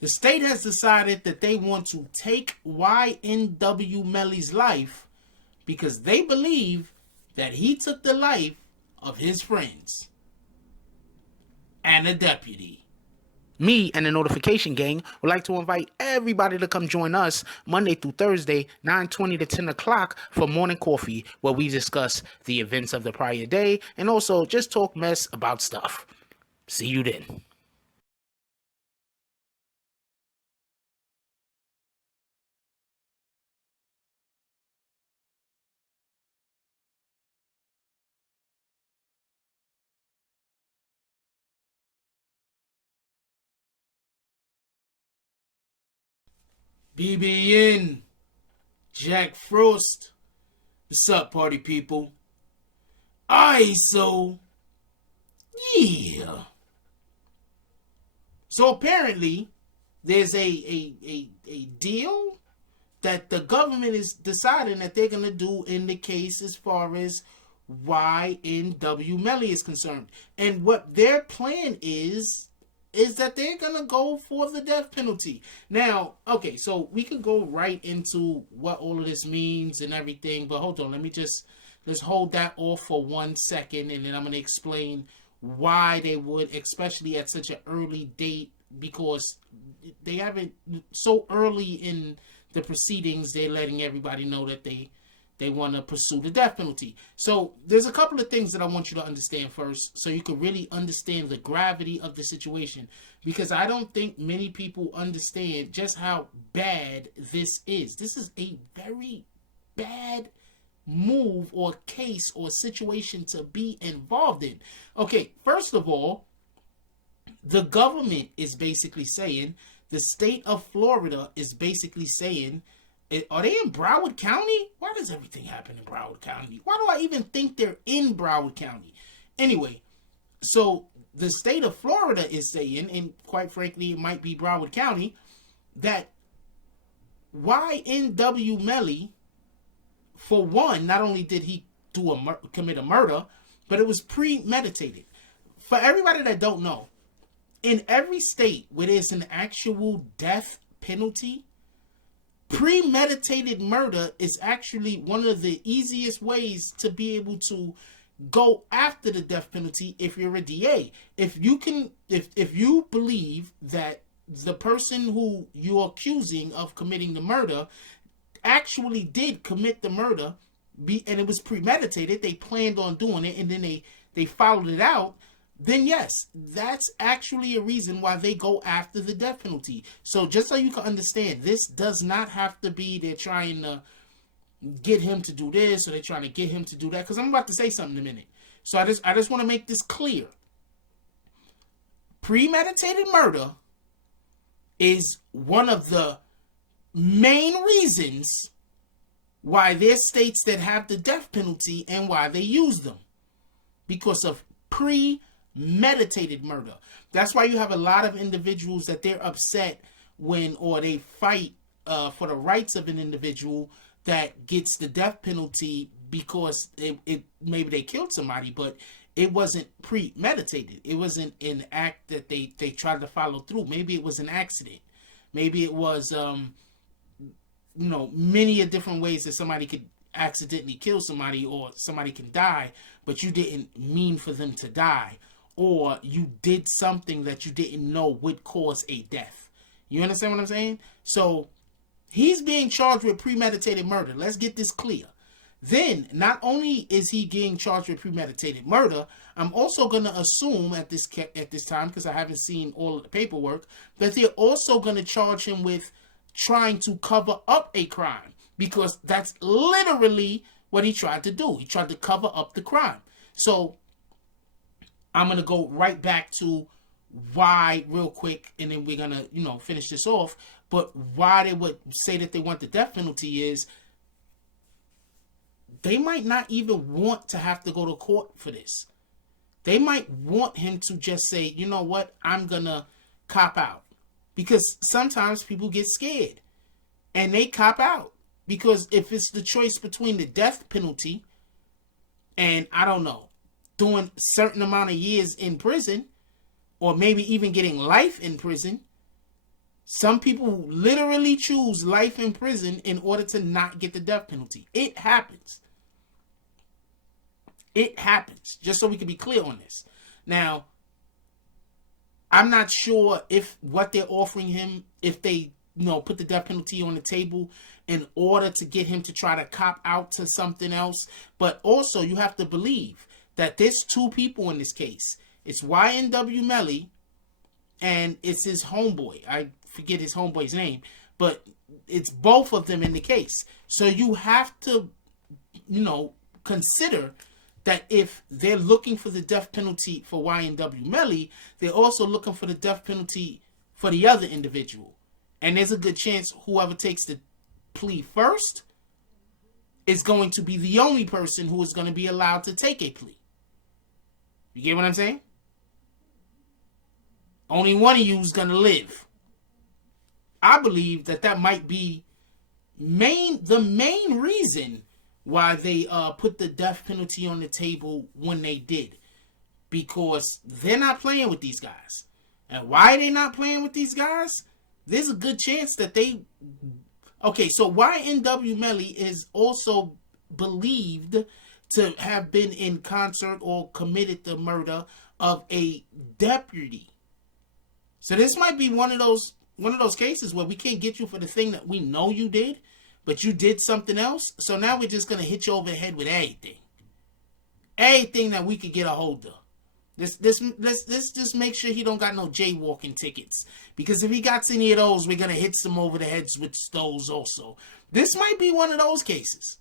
The state has decided that they want to take YNW Melly's life because they believe that he took the life of his friends and a deputy. Me and the Notification Gang would like to invite everybody to come join us Monday through Thursday, 9:20 to 10 o'clock for morning coffee, where we discuss the events of the prior day and also just talk mess about stuff. See you then. BBN, Jack Frost. What's up, party people? So yeah. So apparently, there's a deal that the government is deciding that they're gonna do in the case as far as YNW Melly is concerned, and what their plan is that they're gonna go for the death penalty. Now, okay, so we could go right into what all of this means and everything, but hold on, let's hold that off for 1 second, and then I'm gonna explain why they would, especially at such an early date, because they haven't so early in the proceedings. They're letting everybody know that they want to pursue the death penalty. So there's a couple of things that I want you to understand first, so you can really understand the gravity of the situation, because I don't think many people understand just how bad this is. This is a very bad move or case or situation to be involved in. Okay, first of all, the government is basically saying, the state of Florida is basically saying, are they in Broward County? Why does everything happen in Broward County? Why do I even think they're in Broward County? Anyway, so the state of Florida is saying, and quite frankly, it might be Broward County, that YNW Melly, for one, not only did he commit a murder, but it was premeditated. For everybody that don't know, in every state where there's an actual death penalty, premeditated murder is actually one of the easiest ways to be able to go after the death penalty if you're a DA. If you believe that the person who you're accusing of committing the murder actually did commit the murder, and it was premeditated, they planned on doing it, and then they followed it out, then yes, that's actually a reason why they go after the death penalty. So just so you can understand, this does not have to be they're trying to get him to do this or they're trying to get him to do that, because I'm about to say something in a minute. So I just want to make this clear. Premeditated murder is one of the main reasons why there's states that have the death penalty and why they use them, because of premeditated murder. That's why you have a lot of individuals that they're upset or they fight for the rights of an individual that gets the death penalty, because it maybe they killed somebody, but it wasn't premeditated. It wasn't an act that they tried to follow through. Maybe it was an accident. Maybe it was many different ways that somebody could accidentally kill somebody, or somebody can die, but you didn't mean for them to die, or you did something that you didn't know would cause a death. You understand what I'm saying? So he's being charged with premeditated murder. Let's get this clear. Then, not only is he getting charged with premeditated murder, I'm also going to assume at this time, because I haven't seen all of the paperwork, that they're also going to charge him with trying to cover up a crime, because that's literally what he tried to do. He tried to cover up the crime. So I'm going to go right back to why real quick, and then we're going to, finish this off. But why they would say that they want the death penalty is they might not even want to have to go to court for this. They might want him to just say, you know what, I'm going to cop out. Because sometimes people get scared and they cop out. Because if it's the choice between the death penalty and, I don't know, doing a certain amount of years in prison, or maybe even getting life in prison, Some people literally choose life in prison in order to not get the death penalty. It happens. It happens. Just so we can be clear on this. Now, I'm not sure if what they're offering him, if they, put the death penalty on the table in order to get him to try to cop out to something else. But also, you have to believe that there's two people in this case. It's YNW Melly and it's his homeboy. I forget his homeboy's name, but it's both of them in the case. So you have to, consider that if they're looking for the death penalty for YNW Melly, they're also looking for the death penalty for the other individual. And there's a good chance whoever takes the plea first is going to be the only person who is going to be allowed to take a plea. You get what I'm saying? Only one of you is going to live. I believe that might be the main reason why they put the death penalty on the table when they did. Because they're not playing with these guys. And why are they not playing with these guys? There's a good chance that they... Okay, so YNW Melly is also believed to have been in concert or committed the murder of a deputy. So this might be one of those cases where we can't get you for the thing that we know you did, but you did something else. So now we're just going to hit you over the head with everything. Everything that we could get a hold of. Let's just make sure he don't got no jaywalking tickets. Because if he got any of those, we're going to hit some over the heads with those also. This might be one of those cases.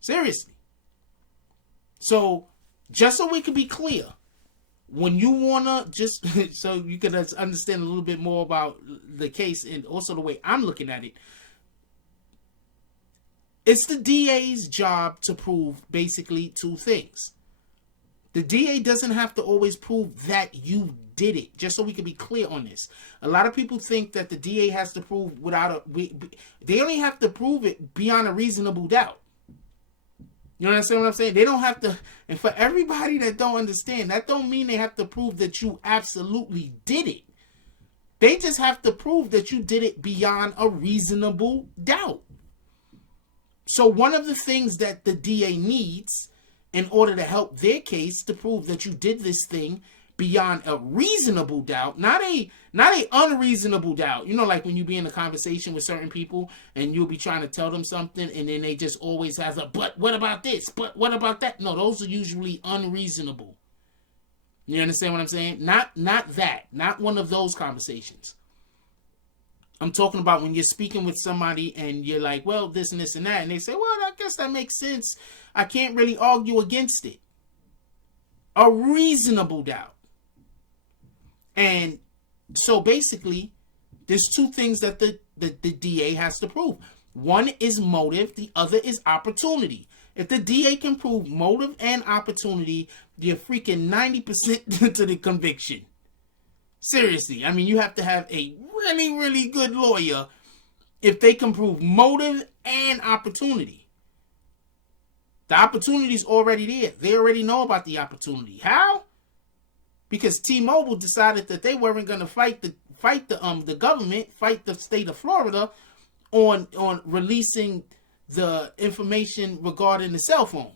Seriously. So, just so we can be clear, when you want to just, so you can understand a little bit more about the case and also the way I'm looking at it, it's the DA's job to prove basically two things. The DA doesn't have to always prove that you did it, just so we can be clear on this. A lot of people think that the DA has to prove they only have to prove it beyond a reasonable doubt. You understand what I'm saying? They don't have to, and for everybody that don't understand, that don't mean they have to prove that you absolutely did it. They just have to prove that you did it beyond a reasonable doubt. So one of the things that the DA needs in order to help their case to prove that you did this thing beyond a reasonable doubt, not a unreasonable doubt. Like when you be in a conversation with certain people and you'll be trying to tell them something and then they just always have but what about this? But what about that? No, those are usually unreasonable. You understand what I'm saying? Not that. Not one of those conversations. I'm talking about when you're speaking with somebody and you're like, well, this and this and that. And they say, well, I guess that makes sense. I can't really argue against it. A reasonable doubt. And so basically, there's two things that the DA has to prove. One is motive. The other is opportunity. If the DA can prove motive and opportunity, you're freaking 90% to the conviction. Seriously. I mean, you have to have a really, really good lawyer if they can prove motive and opportunity. The opportunity's already there. They already know about the opportunity. How? Because T-Mobile decided that they weren't going to fight the government, fight the state of Florida on releasing the information regarding the cell phone.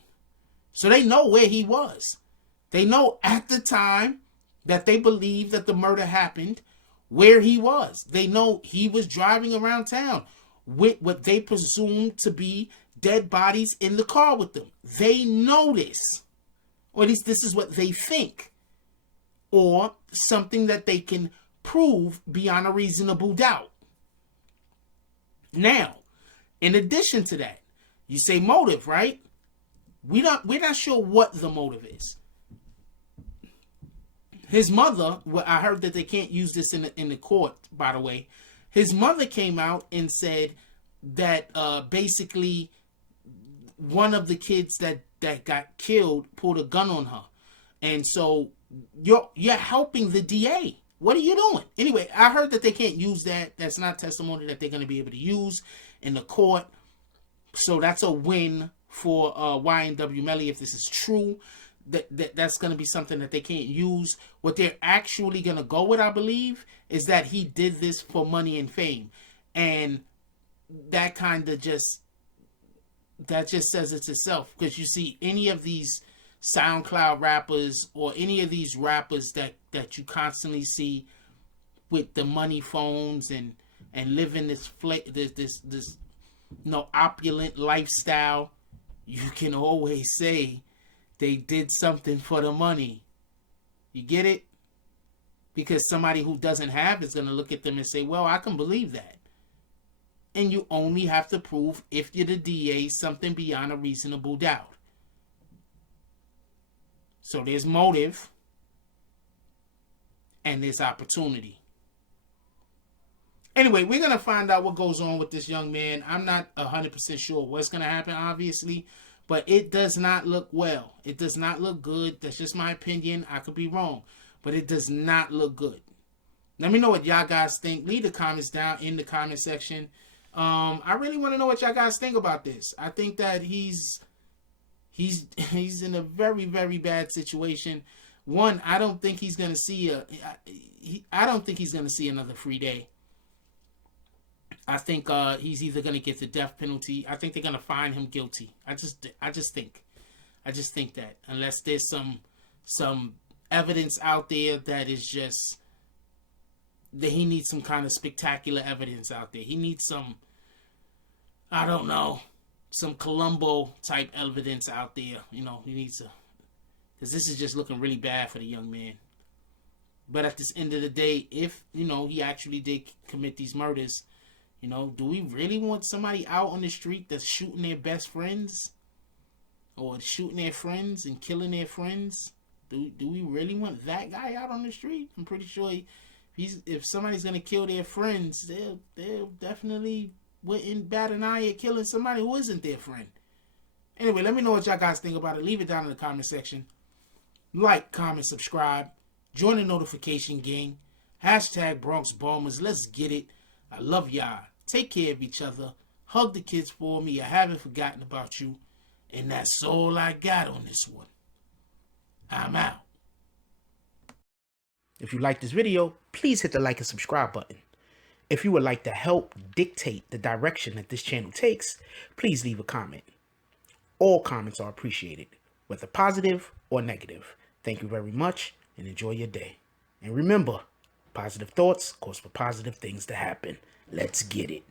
So they know where he was. They know at the time that they believe that the murder happened, where he was. They know he was driving around town with what they presume to be dead bodies in the car with them. They know this. Or at least this is what they think. Or something that they can prove beyond a reasonable doubt. Now, in addition to that, you say motive, right? We're not sure what the motive is. His mother, well, I heard that they can't use this in the court, by the way. His mother came out and said that basically one of the kids that got killed pulled a gun on her. And so you're helping the DA. What are you doing? Anyway, I heard that they can't use that. That's not testimony that they're going to be able to use in the court. So that's a win for YNW Melly if this is true. that's going to be something that they can't use. What they're actually going to go with, I believe, is that he did this for money and fame. And that kind of just says it itself, because you see any of these SoundCloud rappers or any of these rappers that you constantly see with the money phones and living this opulent lifestyle, you can always say they did something for the money. You get it? Because somebody who doesn't have is going to look at them and say, well, I can believe that. And you only have to prove, if you're the DA, something beyond a reasonable doubt. So there's motive and there's opportunity. Anyway, we're going to find out what goes on with this young man. I'm not 100% sure what's going to happen, obviously, but it does not look well. It does not look good. That's just my opinion. I could be wrong, but it does not look good. Let me know what y'all guys think. Leave the comments down in the comment section. I really want to know what y'all guys think about this. I think that he's in a very, very bad situation. One, I don't think he's going to see another free day. I think he's either going to get the death penalty. I think they're going to find him guilty. I just think that, unless there's some evidence out there that is just that he needs some kind of spectacular evidence out there. He needs some, I don't know, some Columbo type evidence out there. You know, he needs to, because this is just looking really bad for the young man. But at this end of the day, if, you know, he actually did commit these murders, you know, do we really want somebody out on the street that's shooting their best friends? Or shooting their friends and killing their friends? Do we really want that guy out on the street? I'm pretty sure if somebody's going to kill their friends, they'll definitely wouldn't bat an eye at killing somebody who isn't their friend. Anyway, let me know what y'all guys think about it. Leave it down in the comment section. Like, comment, subscribe. Join the notification gang. Hashtag Bronx Bombers. Let's get it. I love y'all. Take care of each other. Hug the kids for me. I haven't forgotten about you. And that's all I got on this one. I'm out. If you like this video, please hit the like and subscribe button. If you would like to help dictate the direction that this channel takes, please leave a comment. All comments are appreciated, whether positive or negative. Thank you very much and enjoy your day. And remember, positive thoughts cause for positive things to happen. Let's get it.